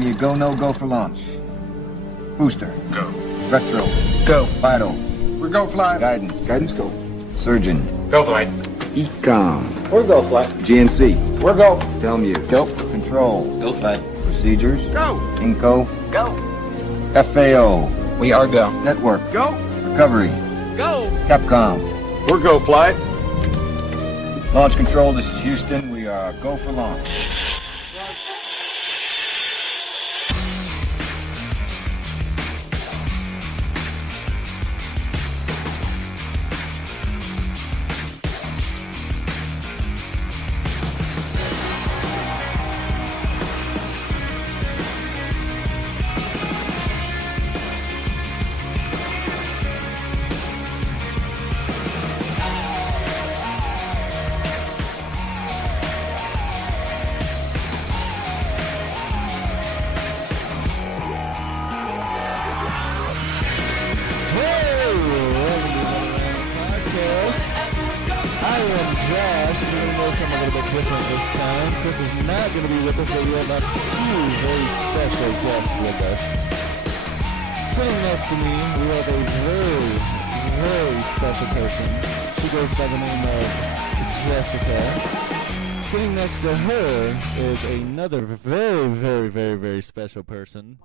Give me a go, no go for launch. Booster. Go. Retro. Go. Vital. We're go flight. Guidance. Guidance go. Surgeon. Go flight. Ecom. We're go flight. GNC. We're go. Telmuse. Go. Control. Go flight. Procedures. Go. Inco. Go. FAO. We are go. Network. Go. Recovery. Go. Capcom. We're go flight. Launch control, this is Houston. We are go for launch. Sitting next to her is another very, very, very, very special person.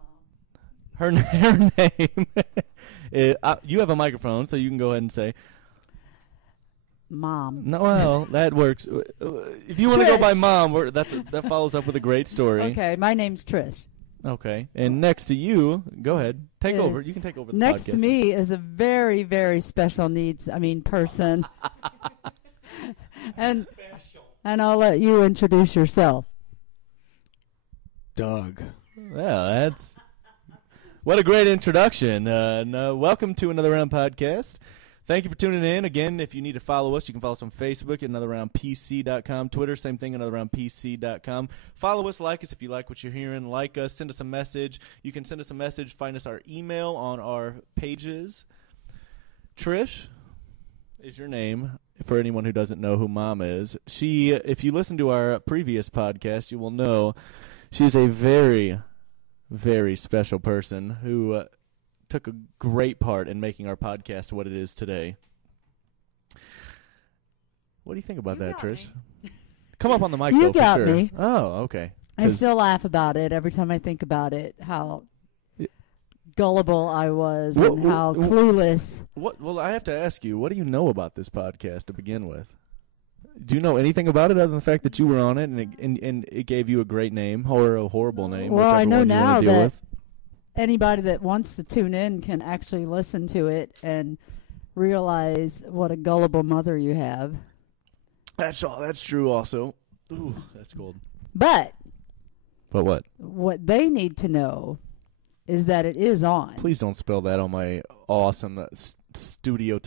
Her name is, you have a microphone, so you can go ahead and say, Mom. No, well, that works. If you want to go by Mom, that follows up with a great story. Okay, my name's Trish. Okay, and next to you, go ahead, take over. You can take over the podcast. Next to me is a very, very special needs, person. And I'll let you introduce yourself. Doug. Yeah, that's... What a great introduction. Welcome to Another Round Podcast. Thank you for tuning in. Again, if you need to follow us, you can follow us on Facebook at anotherroundpc.com. Twitter, same thing, anotherroundpc.com. Follow us, like us if you like what you're hearing. Like us, send us a message. You can send us a message, find us our email on our pages. Trish is your name, for anyone who doesn't know who Mom is. She, if you listen to our previous podcast, you will know she's a very, very special person who took a great part in making our podcast what it is today. What do you think about that, Trish? Come up on the mic, you though, for got sure. me. Oh, okay. I still laugh about it every time I think about it, how gullible I was and how clueless. Well, I have to ask you, what do you know about this podcast to begin with? Do you know anything about it other than the fact that you were on it and it gave you a great name or a horrible name? Well, I know one you now deal that with? Anybody that wants to tune in can actually listen to it and realize what a gullible mother you have. That's true also. Ooh, that's cold. But what? What they need to know is that it is on. Please don't spell that on my awesome studio.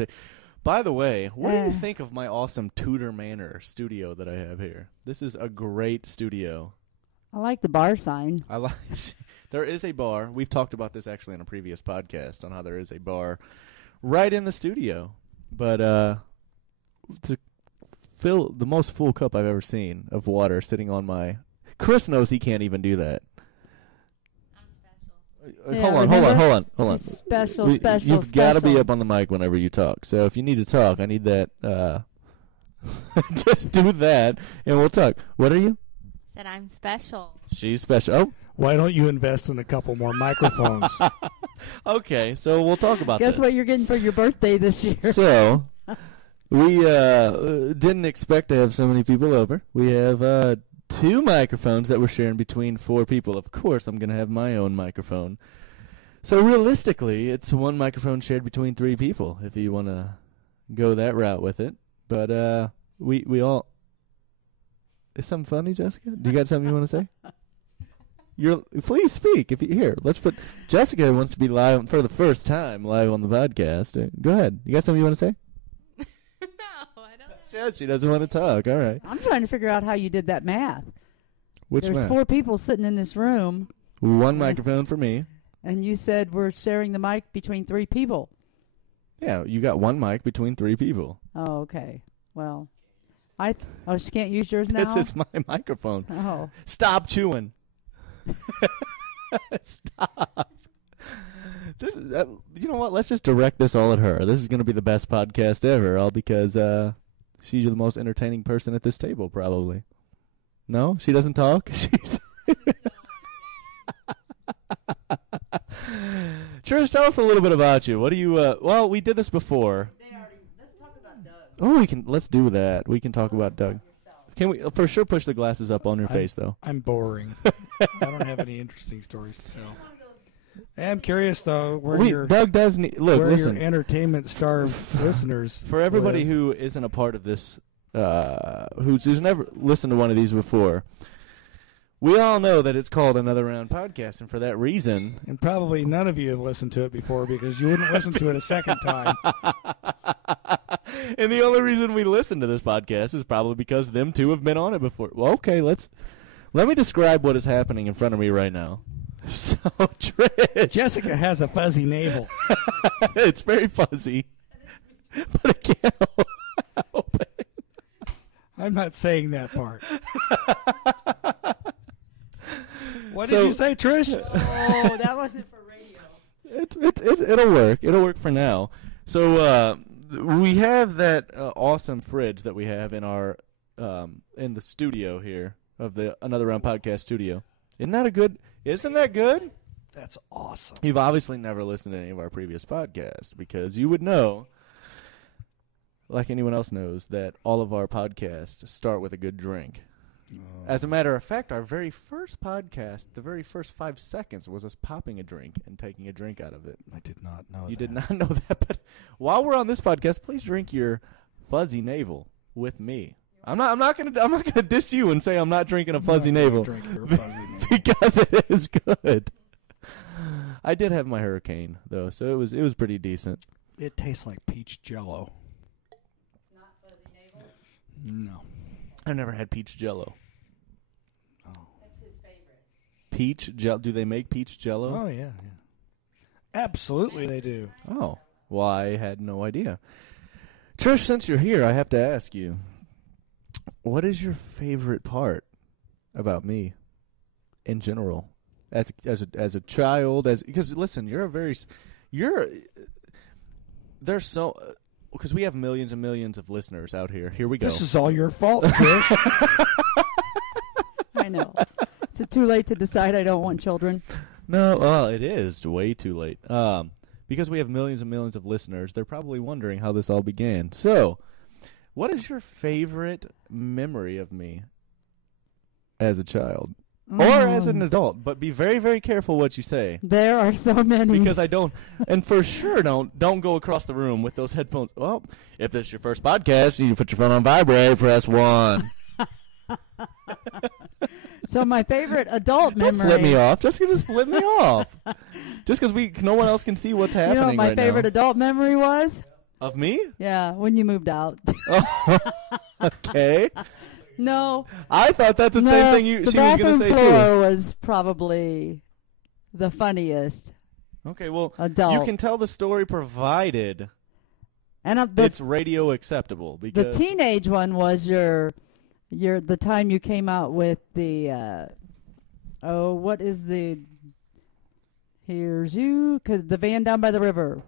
By the way, what do you think of my awesome Tudor Manor studio that I have here? This is a great studio. I like the bar sign. There is a bar. We've talked about this actually in a previous podcast on how there is a bar right in the studio. But to fill the most full cup I've ever seen of water sitting on my... Chris knows he can't even do that. Hold on. She's special. You've got to be up on the mic whenever you talk. So if you need to talk, I need that. Just do that, and we'll talk. What are you? Said I'm special. She's special. Oh. Why don't you invest in a couple more microphones? Okay, so we'll talk about Guess this. what you're getting for your birthday this year? So we didn't expect to have so many people over. We have 2 microphones that we're sharing between 4 people. Of course, I'm going to have my own microphone. So realistically, it's 1 microphone shared between 3 people, if you want to go that route with it. But we all... Is something funny, Jessica? Do you got something you want to say? Please speak. Let's put... Jessica wants to be live for the first time live on the podcast. Go ahead. You got something you want to say? No, I don't. She doesn't want to talk. All right. I'm trying to figure out how you did that math. There's math? 4 people sitting in this room. 1 microphone for me. And you said we're sharing the mic between 3 people. Yeah, you got 1 mic between 3 people. Oh, okay. Well, she can't use yours now? This is my microphone. Oh. Stop chewing. Stop. You know what? Let's just direct this all at her. This is going to be the best podcast ever, all because she's the most entertaining person at this table, probably. No? She doesn't talk? She's... Trish, tell us a little bit about you. What do you, well, we did this before. Let's talk about Doug. Oh, let's do that. We can talk about Doug. Can we, for sure, push the glasses up on your face, though? I'm boring. I don't have any interesting stories to tell. I'm curious, though, where Doug does need... Look, listen. Your entertainment-starved listeners For everybody live. who isn't a part of this, who's never listened to one of these before, we all know that it's called Another Round Podcast, and for that reason... And probably none of you have listened to it before because you wouldn't listen to it a second time. And the only reason we listen to this podcast is probably because them two have been on it before. Well, okay, let me describe what is happening in front of me right now. So, Trish. Jessica has a fuzzy navel. It's very fuzzy, but I can't help it. I'm not saying that part. What did you say, Trish? Oh, that wasn't for radio. It'll work. It'll work for now. So we have that awesome fridge that we have in our in the studio here of the Another Round Podcast studio. Isn't that good? That's awesome. You've obviously never listened to any of our previous podcasts because you would know, like anyone else knows, that all of our podcasts start with a good drink. As a matter of fact, our very first podcast, the very first 5 seconds was us popping a drink and taking a drink out of it. I did not know that. You did not know that, but while we're on this podcast, please drink your fuzzy navel with me. I'm not gonna diss you and say I'm not drinking a fuzzy navel, because it is good. I did have my hurricane though, so it was pretty decent. It tastes like peach Jello. Not fuzzy navel? No. I've never had peach Jello. Oh. That's his favorite. Peach Jello? Do they make peach Jello? Oh yeah. Absolutely, they do. Oh, well, I had no idea. Trish, since you're here, I have to ask you, what is your favorite part about me, in general, as a child? Because listen, because we have millions and millions of listeners out here. Here we go. This is all your fault, Trish. I know. Is it too late to decide I don't want children? No, well, it is way too late. Because we have millions and millions of listeners, they're probably wondering how this all began. So, what is your favorite memory of me as a child? Or as an adult? But be very, very careful what you say. There are so many. Because I don't, and for sure don't go across the room with those headphones. Well, if this is your first podcast, you put your phone on vibrate, press 1. So my favorite adult memory. Don't flip me off. Just flip me off. Just because no one else can see what's happening You know what my right favorite now. adult memory was? Of me? Yeah, when you moved out. Okay. No. I thought that's the same thing she was going to say The bathroom too. floor was probably the funniest. Okay, well, Adult. you can tell the story provided And it's radio acceptable. Because the teenage one was the time you came out with the what is the here's you, 'cause the van down by the river.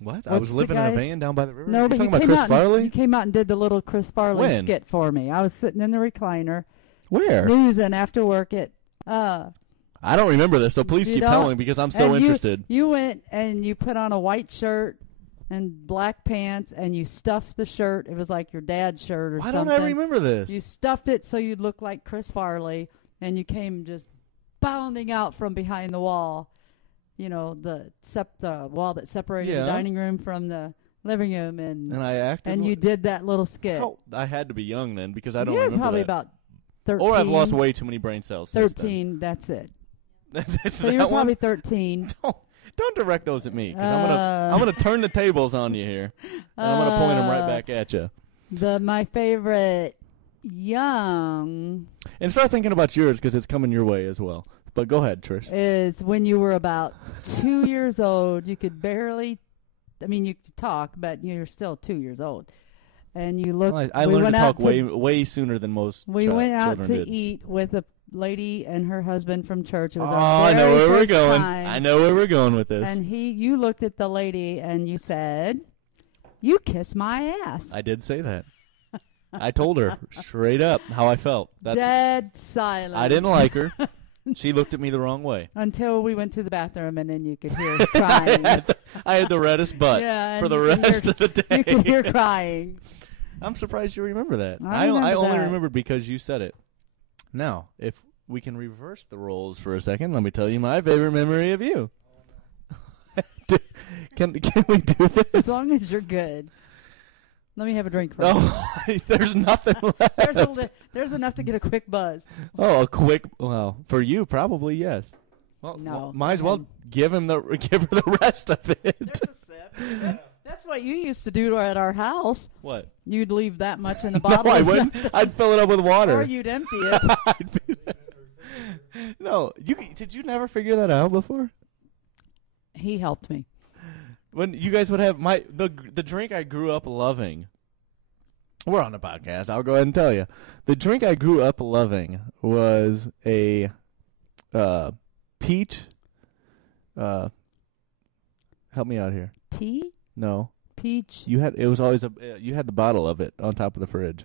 What? I What's was the living in a guy's- van down by the river? No, You're but talking you about came Chris out Farley? you came out and did the little Chris Farley When? skit for me. I was sitting in the recliner, Where? snoozing after work at I don't remember this, so please You keep don't? telling because I'm so and interested. You went and you put on a white shirt and black pants, and you stuffed the shirt. It was like your dad's shirt or Why something. don't I remember this? You stuffed it so you'd look like Chris Farley, and you came just bounding out from behind the wall. You know, the wall that separated the dining room from the living room, and I acted. and you did that little skit. I had to be young then because I don't You're remember probably that. about 13. Or I've lost way too many brain cells. Since 13, that's it. then. So you were probably 13. Don't direct those at me because I'm gonna turn the tables on you here, and I'm gonna point them right back at you. My favorite young And start thinking about yours because it's coming your way as well. But go ahead, Trish. is when you were about 2 years old. You could barely, you could talk, but you're still 2 years old. and you looked. Well, I we learned went to talk out way sooner than most. We went out children to did. eat with a lady and her husband from church. It was Oh, our I know very where we're first going. time. I know where we're going with this. And you looked at the lady and you said, "You kiss my ass." I did say that. I told her straight up how I felt. Dead silence. I didn't like her. She looked at me the wrong way. Until we went to the bathroom, and then you could hear her crying. I had the reddest butt for the rest of the day. You could hear crying. I'm surprised you remember that. I only that. remembered because you said it. Now, if we can reverse the roles for a second, let me tell you my favorite memory of you. Can we do this? As long as you're good. Let me have a drink first. Oh, there's nothing left. There's enough to get a quick buzz. Oh, a quick. Well, for you, probably yes. Well, no. Might as well give her the rest of it. There's a sip. That's what you used to do at our house. What? You'd leave that much in the bottle. No, I wouldn't. I'd fill it up with water. Or you'd empty it. No, did you never figure that out before? He helped me. When you guys would have the drink I grew up loving. We're on a podcast. I'll go ahead and tell you. The drink I grew up loving was a peach. Help me out here. Tea? No. Peach. It was always you had the bottle of it on top of the fridge.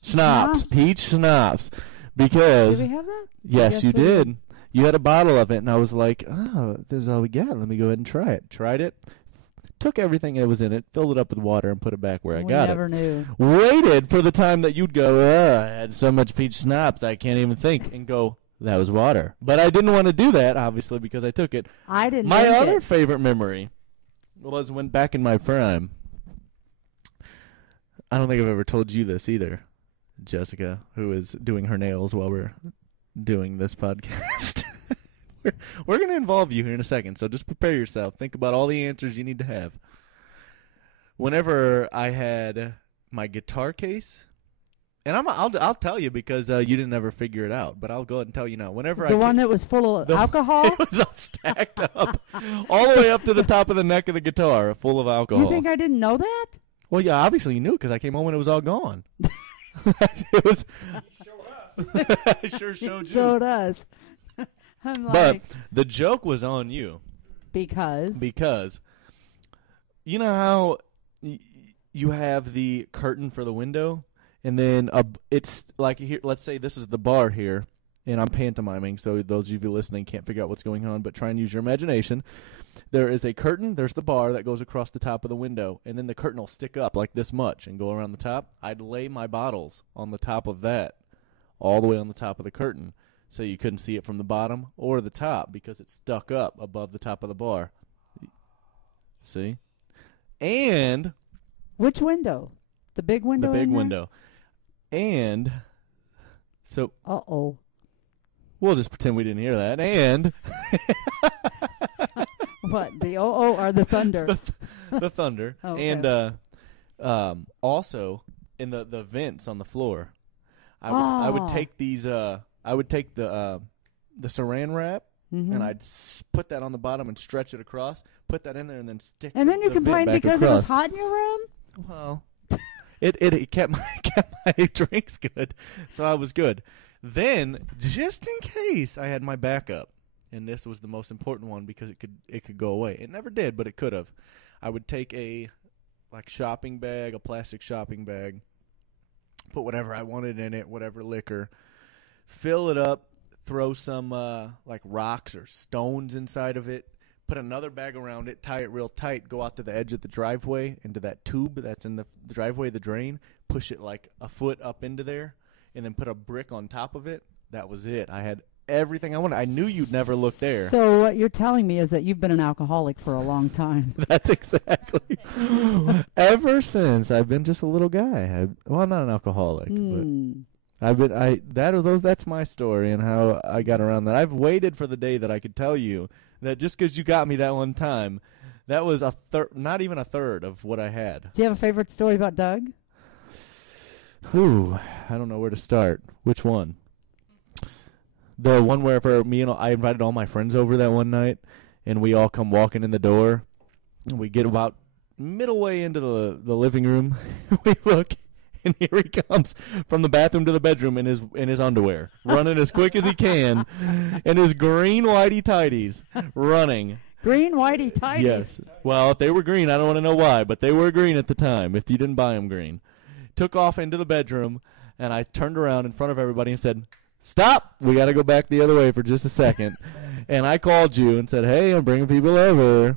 Schnapps. Peach schnapps. Because did we have that? Yes, you did. You had a bottle of it, and I was like, "Oh, this is all we got. Let me go ahead and try it." Tried it. Took everything that was in it, filled it up with water, and put it back where I got it. We never knew. Waited for the time that you'd go, I had so much peach schnapps, I can't even think, and go, that was water. But I didn't want to do that, obviously, because I took it. I didn't. My other favorite memory was when back in my prime. I don't think I've ever told you this either, Jessica, who is doing her nails while we're doing this podcast. We're going to involve you here in a second, so just prepare yourself. Think about all the answers you need to have. Whenever I had my guitar case, and I'll tell you because you didn't ever figure it out, but I'll go ahead and tell you now. Whenever the one that was full of alcohol? It was all stacked up, all the way up to the top of the neck of the guitar, full of alcohol. You think I didn't know that? Well, yeah, obviously you knew because I came home and it was all gone. It was. I sure showed you. Showed us. I'm like, but the joke was on you. Because you know how you have the curtain for the window, and then it's like here. Let's say this is the bar here, and I'm pantomiming, so those of you listening can't figure out what's going on, but try and use your imagination. There is a curtain. There's the bar that goes across the top of the window, and then the curtain will stick up like this much and go around the top. I'd lay my bottles on the top of that, all the way on the top of the curtain. So you couldn't see it from the bottom or the top because it stuck up above the top of the bar. See? And which window? The big window? The big window. And so uh-oh. We'll just pretend we didn't hear that. And what? The or the thunder? the thunder. Oh, okay. And also in the vents on the floor. I would take these I would take the saran wrap, and I'd put that on the bottom and stretch it across, put that in there, and then stick and then you complained because across. It was hot in your room? Well, it kept my drinks good, so I was good. Then, just in case, I had my backup, and this was the most important one because it could go away. It never did, but it could have. I would take a shopping bag, a plastic shopping bag, put whatever I wanted in it, whatever liquor, fill it up, throw some rocks or stones inside of it, put another bag around it, tie it real tight, go out to the edge of the driveway into that tube that's in the driveway, the drain, push it like a foot up into there, and then put a brick on top of it. That was it. I had everything I wanted. I knew you'd never look there. So what you're telling me is that you've been an alcoholic for a long time. That's exactly. Ever since I've been just a little guy. I'm not an alcoholic, but that's my story and how I got around that. I've waited for the day that I could tell you that just because you got me that one time, that was not even a third of what I had. Do you have a favorite story about Doug? Ooh, I don't know where to start. Which one? The one where I invited all my friends over that one night, and we all come walking in the door, and we get about middle way into the living room. We look, and here he comes from the bathroom to the bedroom in his underwear, running as quick as he can, in his green whitey tighties, running. Green whitey tighties. Yes. Well, if they were green, I don't want to know why, but they were green at the time. If you didn't buy them green, took off into the bedroom, and I turned around in front of everybody and said, "Stop! We got to go back the other way for just a second." And I called you and said, "Hey, I'm bringing people over.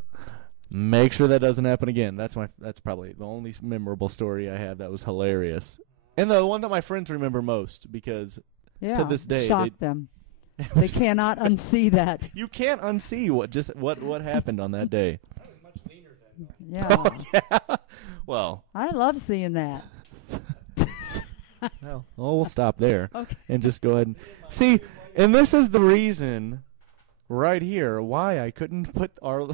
Make sure that doesn't happen again." That's probably the only memorable story I have that was hilarious, and the one that my friends remember most because to this day shocked them. They cannot unsee that. You can't unsee what happened on that day. I was much leaner then. Yeah. Oh, yeah. Well, I love seeing that. well, we'll stop there Okay. and just go ahead and see. And this is the reason right here why I couldn't put our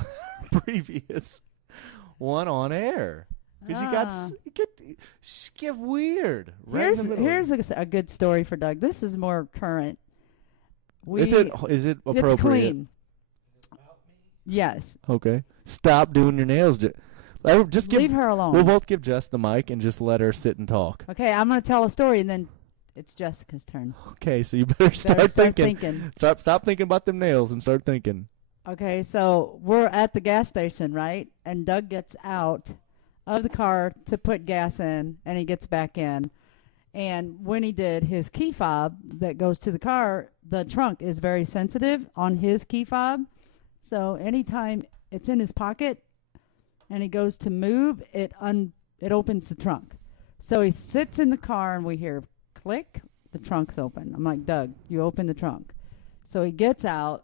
previous one on air. Because you get weird. Right in the middle. Here's a good story for Doug. This is more current. Is it appropriate? It's clean. Yes. Okay. Stop doing your nails. Just leave her alone. We'll both give Jess the mic and just let her sit and talk. Okay, I'm going to tell a story, and then it's Jessica's turn. Okay, so you better start thinking. Stop thinking about them nails and start thinking. Okay, so we're at the gas station, right? And Doug gets out of the car to put gas in, and he gets back in. And when he did, his key fob that goes to the car, the trunk is very sensitive on his key fob. So anytime it's in his pocket and he goes to move, it opens the trunk. So he sits in the car and we hear click, the trunk's open. I'm like, "Doug, you open the trunk." So he gets out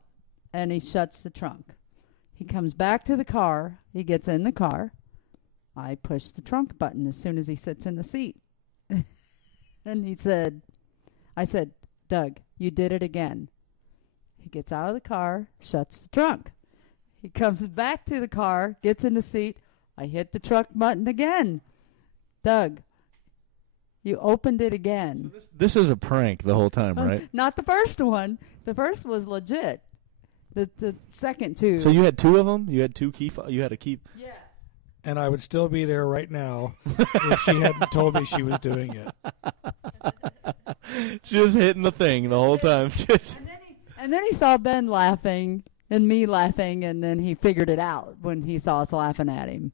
and he shuts the trunk. He comes back to the car. He gets in the car. I push the trunk button as soon as he sits in the seat. And I said, "Doug, you did it again." He gets out of the car, shuts the trunk. He comes back to the car, gets in the seat. I hit the trunk button again. "Doug, you opened it again." So this is a prank the whole time, right? Not the first one. The first was legit. The second two. So you had two of them? You had two key you had a key? Yeah. And I would still be there right now if she hadn't told me she was doing it. Just hitting the thing the whole time. And then he saw Ben laughing and me laughing, and then he figured it out when he saw us laughing at him.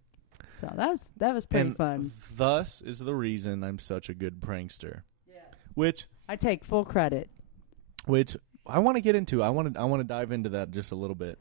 So that was pretty fun. Thus is the reason I'm such a good prankster. Yeah. Which I take full credit. Which I want to get into. I want to dive into that just a little bit.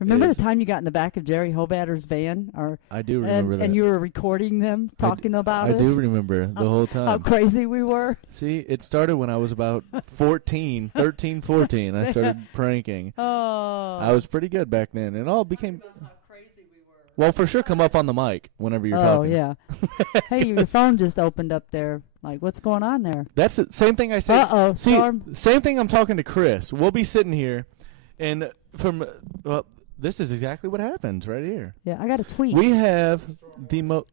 Remember the time you got in the back of Jerry Hobatter's van? I do remember that. And you were recording them talking about us? I do remember the whole time. How crazy we were. See, it started when I was about 13, 14. I started pranking. Oh. I was pretty good back then. It all became... How crazy we were. Well, for sure, come up on the mic whenever you're talking. Oh, yeah. Hey, your phone just opened up there. Like, what's going on there? That's the same thing I said. Uh-oh. See, Storm. same thing I'm talking to Chris. We'll be sitting here, and this is exactly what happens right here. Yeah, I got a tweet. We have the most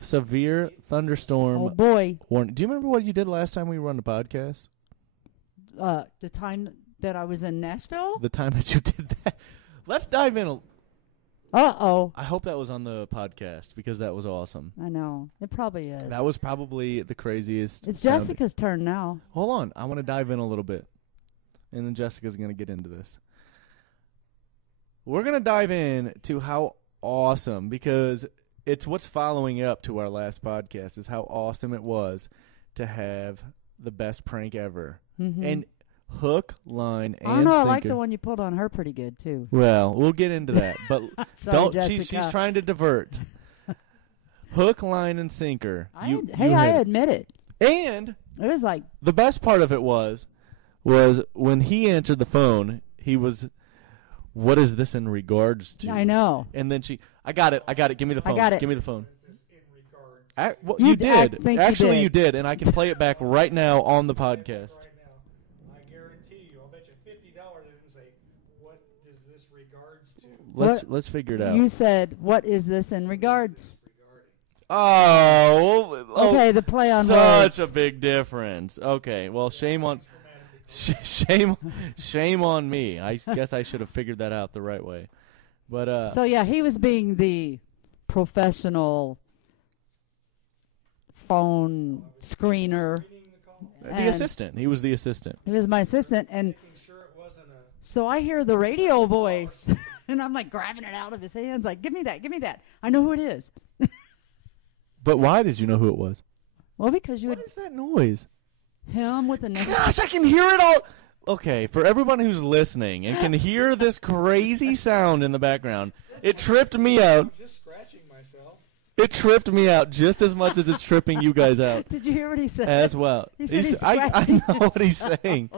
severe thunderstorm. Oh, boy. warning. Do you remember what you did last time we were on the podcast? The time that I was in Nashville? The time that you did that. Let's dive in. Uh-oh. I hope that was on the podcast because that was awesome. I know. It probably is. That was probably the craziest. It's sounding. Jessica's turn now. Hold on. I want to dive in a little bit. And then Jessica's going to get into this. We're going to dive in to how awesome, because it's what's following up to our last podcast, is how awesome it was to have the best prank ever. Mm-hmm. And hook, line, and I don't know. sinker. I like the one you pulled on her pretty good, too. Well, we'll get into that. But Sorry, don't. Jessica. She's trying to divert. Hook, line, and sinker. I admit it. And it was like the best part of it was when he answered the phone, he was, "What is this in regards to?" I know. And then I got it. Give me the phone. I got it. Give me the phone. Well, You you d- I did. think Actually, you you did. did, and I can play it back right now on the podcast. I guarantee you, I'll bet you $50 I didn't say, "What does this regards to?" Let's figure it out. You said, "What is this in regards?" Oh, Okay, the play on such words. a big difference. Okay, well, shame on me. I guess I should have figured that out the right way. But So yeah, he was being the professional phone screener. The assistant. He was the assistant. He was my assistant, and so I hear the radio voice, and I'm like grabbing it out of his hands, like, give me that. I know who it is. But why did you know who it was? Well, because you What had is that noise? him with the neck. Gosh, I can hear it all. Okay, for everyone who's listening and can hear this crazy sound in the background, it tripped me out. I'm just scratching myself. It tripped me out just as much as it's tripping you guys out Did you hear what he said? as well. He said he's I scratching know what he's saying.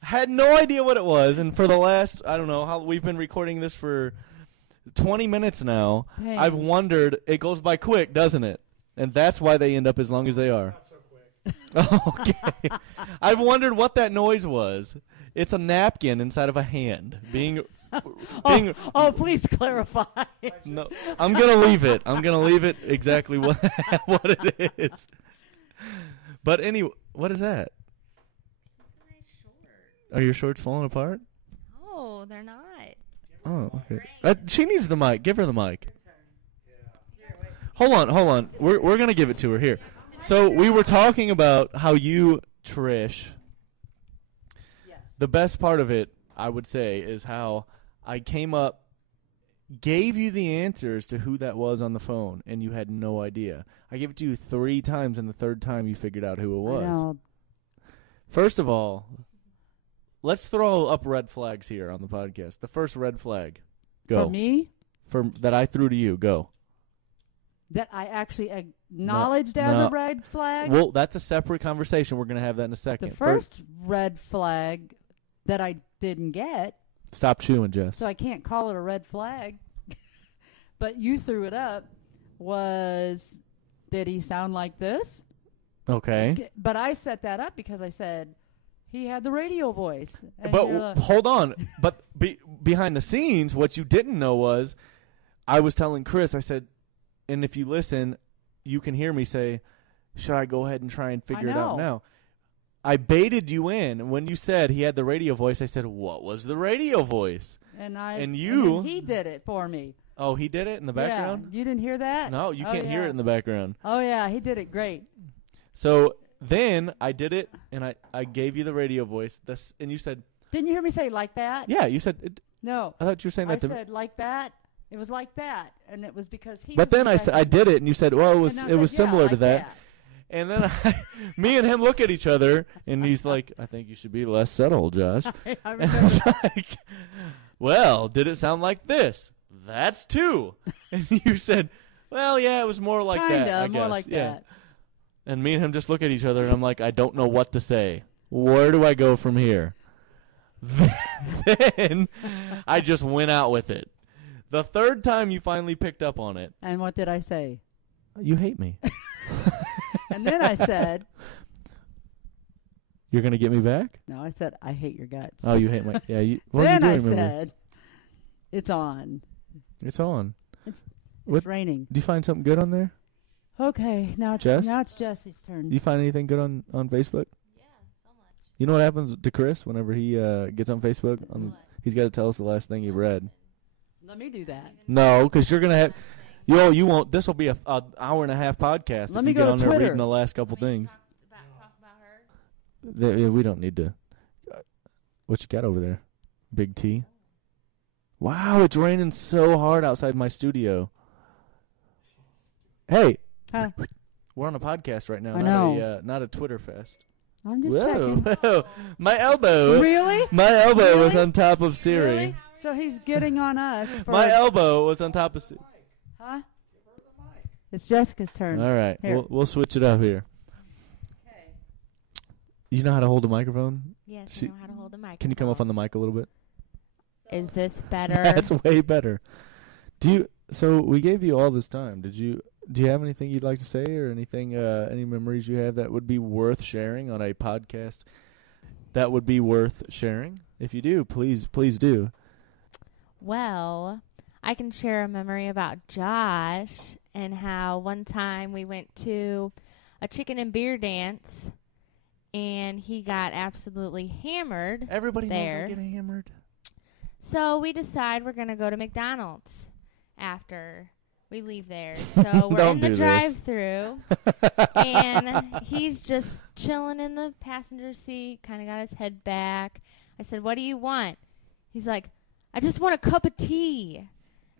Had no idea what it was, and for the last, I don't know, how we've been recording this for 20 minutes now. Dang. I've wondered, it goes by quick, doesn't it? And that's why they end up as long as they are. Not so quick. Okay. I've wondered what that noise was. It's a napkin inside of a hand being Oh, please clarify. no, I'm going to leave it. I'm going to leave it exactly what it is. But anyway, what is that? Are your shorts falling apart? No, they're not. Oh, okay. She needs the mic. Give her the mic. Hold on. We're going to give it to her here. So we were talking about how you, Trish, the best part of it, I would say, is how I came up, gave you the answers to who that was on the phone, and you had no idea. I gave it to you 3 times, and the third time you figured out who it was. I know. First of all, let's throw up red flags here on the podcast. The first red flag. Go. For me? That I threw to you. Go. That I actually acknowledged as no. a red flag? Well, that's a separate conversation. We're going to have that in a second. The first red flag that I didn't get, Stop chewing, Jess. so I can't call it a red flag, but you threw it up, was, did he sound like this? Okay. But I set that up because I said he had the radio voice. And But you're like, hold on. But behind the scenes, what you didn't know was I was telling Chris, I said, and if you listen, you can hear me say, should I go ahead and try and figure it out know. now? I baited you in. And when you said he had the radio voice, I said, what was the radio voice? and then he did it for me. Oh, he did it in the background? Yeah, you didn't hear that? No, you Oh, can't hear yeah. it in the background. Oh, yeah, he did it great. So then I did it, and I gave you the radio voice, and you said, Didn't you hear me say like that? yeah, you said, it, No. I thought you were saying I that to me. said like that. It was like that, and it was because he. But was then the I guy said who- I did it, and you said, well, it and was I it was said, yeah, similar to like that. And then me and him look at each other, and he's like, I think you should be less subtle, Josh. I And remember. it's like, well, did it sound like this? That's 2. And you said, well, yeah, it was more like that. Kinda, I more guess. like yeah. that. And me and him just look at each other, and I'm like, I don't know what to say. Where do I go from here? Then I just went out with it. The third time you finally picked up on it, And what did I say? you hate me. And then I said, You're going to get me back? no, I said, I hate your guts. Oh, you hate my... Yeah, you... Well, then you do I remember. said, it's on. It's on. It's What- raining. Do you find something good on there? Okay, now Jess? it's Jesse's turn. Do you find anything good on Facebook? Yeah, so much. You know what happens to Chris whenever he gets on Facebook? He's got to tell us the last thing he read. Let me do that. No, because you're going to have... You won't... This will be a hour and a half podcast Let if me you go get to on there Twitter. reading the last couple things. Talk about her. We don't need to... What you got over there? Big T? Wow, it's raining so hard outside my studio. Hey, Huh? we're on a podcast right now, I know. not a Twitter fest. I'm just checking. Whoa. My elbow. Really? My elbow was Really? on top of Siri. Really? So he's getting on us. For My elbow was on top of Siri. Huh? It's Jessica's turn. All right, Here. we'll switch it up here. Okay. You know how to hold a microphone? Yes, She- I know how to hold a mic. Can you come up on the mic a little bit? Is this better? That's way better. So we gave you all this time. Do you have anything you'd like to say, or anything, any memories you have that would be worth sharing on a podcast that would be worth sharing? If you do, please do. Well, I can share a memory about Josh and how one time we went to a chicken and beer dance and he got absolutely hammered. Everybody knows There. I get hammered. So we decide we're going to go to McDonald's after We leave there. So we're Don't in the do this. drive-through, and he's just chilling in the passenger seat, kind of got his head back. I said, "What do you want?" He's like, "I just want a cup of tea."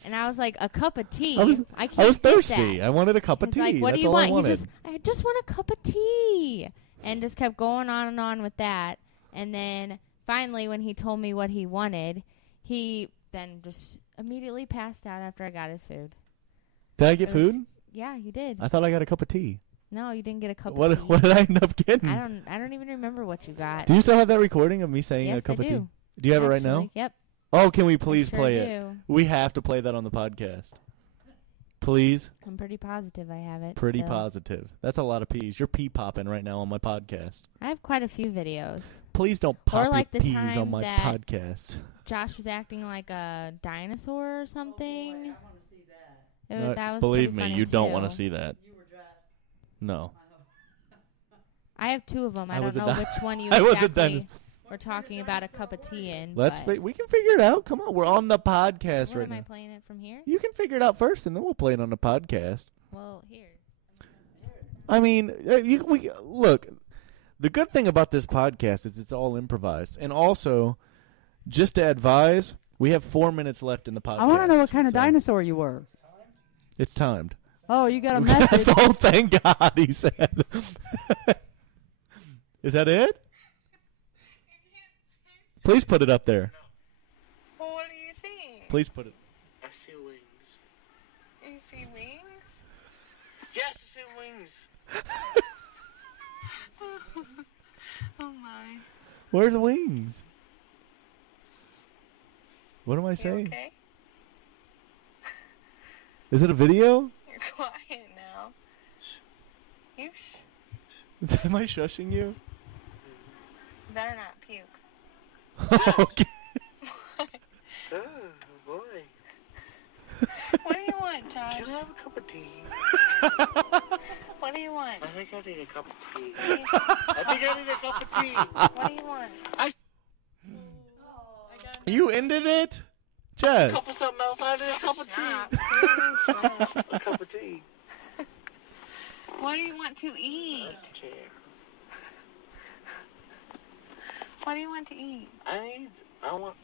And I was like, "A cup of tea? I can't I was get thirsty. that." I wanted a cup of He's tea. like, "What That's do you all want?" I wanted. I just want a cup of tea. And just kept going on and on with that. And then finally, when he told me what he wanted, he then just immediately passed out after I got his food. Did I get food? Yeah, you did. I thought I got a cup of tea. No, you didn't get a cup of tea. What did I end up getting? I don't even remember what you got. Do you still have that recording of me saying Yes, a cup I of do. tea? Do you have it right now? Actually, Yep. Oh, can we please sure play it? do. We have to play that on the podcast. Please. I'm pretty positive I have it. Pretty still. positive. That's a lot of peas. You're pea popping right now on my podcast. I have quite a few videos. Please don't pop like your the peas on time my that- podcast. Josh was acting like a dinosaur or something. I want to see that. That was Believe pretty me, funny you don't want too. to see that. You were dressed. No. I have two of them. I I was don't a know di- which one you I was a exactly dinosaur. were talking about a cup of tea in. Let's but we can figure it out. Come on, we're on the podcast what right am I now. playing it from here? You can figure it out first, and then we'll play it on the podcast. Well, here. I mean, look. The good thing about this podcast is it's all improvised, and also, just to advise, we have 4 minutes left in the podcast. I want to know what kind of so dinosaur you were. It's timed. Oh, you got a We got message. oh, thank God, he said. Is that it? Please put it up there. Well, what do you see? Please put it. I see wings. You see wings? Yes, I see wings. Oh my. Where's the wings? What am I You saying? okay? Is it a video? You're quiet now. You Am I shushing you? better not puke. Okay. Oh, boy. What do you want, Josh? Can I have a cup of tea? What do you want? I think I need a cup of tea. I think I need a cup of tea. What do you want? You ended it? A Jess. cup of something else. I need a cup of tea. A cup of tea. What do you want to eat? That's the chair. What do you want to eat? I want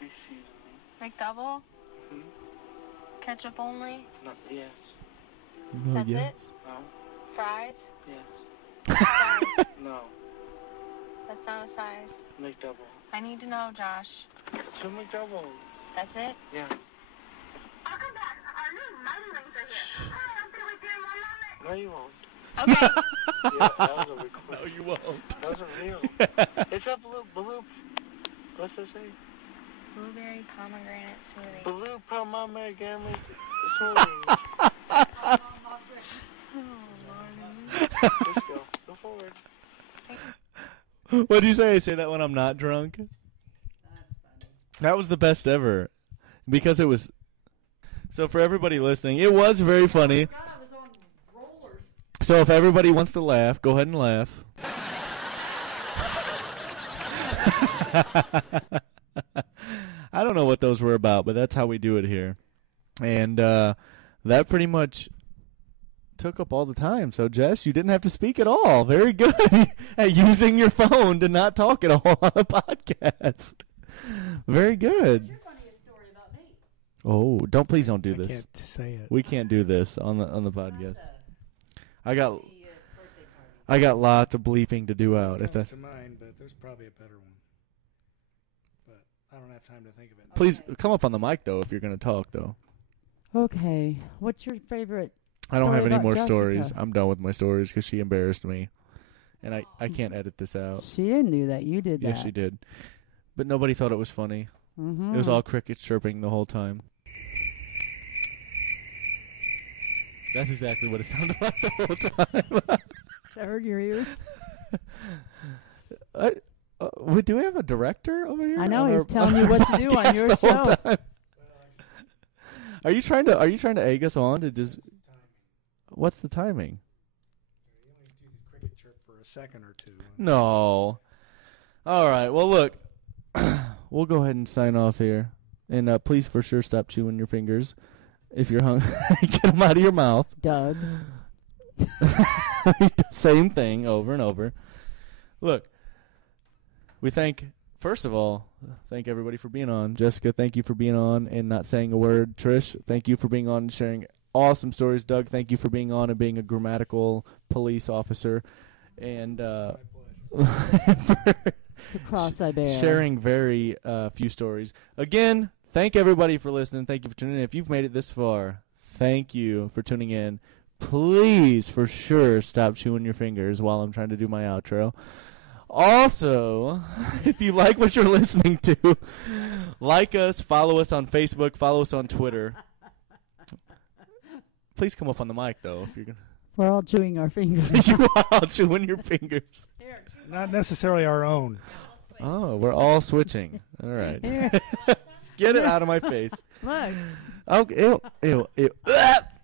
be seasoning. McDouble? Ketchup only? Not yes. No, That's yes. No. Fries? Yes. Size. No. That's not a size. McDouble. I need to know, Josh. 2 McDoubles. That's it? Yeah. No, you won't. Okay. Yeah, that was a record. No, you won't. That wasn't real. It's a blue. What's that say? Blueberry pomegranate smoothie. Blue pomegranate smoothie. Let's go. Go forward. What did you say? Say that when I'm not drunk? That was the best ever. Because it was... So for everybody listening, it was very funny. So if everybody wants to laugh, go ahead and laugh. I don't know what those were about, but that's how we do it here. And that pretty much took up all the time. So, Jess, you didn't have to speak at all. Very good at using your phone to not talk at all on a podcast. Very good. Oh, please don't do I this. can't say it. We can't do this on the podcast. I got lots of bleeping to do out. If Comes that's to mind, but there's probably a better one. But I don't have time to think of it. please come up on the mic though if you're going to talk though. Okay. What's your favorite I don't story have any about more Jessica? stories. I'm done with my stories because she embarrassed me, and I can't edit this out. She didn't do that. You did that. Yes, she did, but nobody thought it was funny. Mm-hmm. It was all crickets chirping the whole time. That's exactly what it sounded like the whole time. Does that hurt your ears? Do we have a director over here? I know, on he's our telling you what to do on podcast your the whole show. time? Are you trying to egg us on to just? What's the timing? You only do the cricket chirp for a second or two. No. All right. Well, look, we'll go ahead and sign off here, and please for sure stop chewing your fingers. If you're hungry, get them out of your mouth. Doug. Same thing over and over. Look, we first of all, thank everybody for being on. Jessica, thank you for being on and not saying a word. Trish, thank you for being on and sharing awesome stories. Doug, thank you for being on and being a grammatical police officer. And Cross I bear. sharing very few stories. Again, thank everybody for listening. Thank you for tuning in. If you've made it this far, thank you for tuning in. Please, for sure, stop chewing your fingers while I'm trying to do my outro. Also, if you like what you're listening to, like us, follow us on Facebook, follow us on Twitter. Please come up on the mic, though, if you're gonna. We're all chewing our fingers. You are all chewing your fingers. Not necessarily our own. Oh, we're all switching. All right. Get it out of my face. Look. Oh, ew.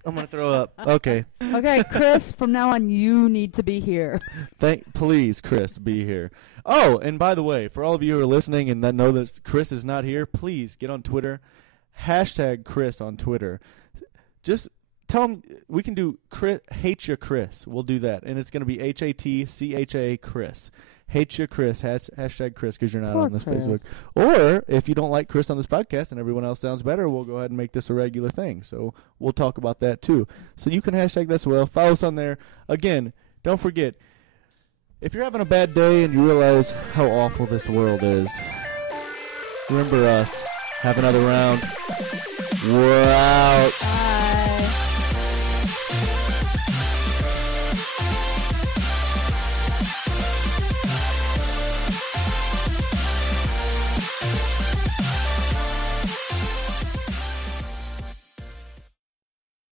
I'm going to throw up. Okay. Okay, Chris, from now on, you need to be here. Please, Chris, be here. Oh, and by the way, for all of you who are listening and that know that Chris is not here, please get on Twitter. # Chris on Twitter. Just tell him we can do Hate Ya Chris. We'll do that. And it's going to be HATCHA Chris. Hate Ya Chris, # Chris, because you're not Poor on this Chris. Facebook. Or if you don't like Chris on this podcast and everyone else sounds better, we'll go ahead and make this a regular thing. So we'll talk about that too. So you can # that as well. Follow us on there. Again, don't forget, if you're having a bad day and you realize how awful this world is, remember us. Have another round. We're out.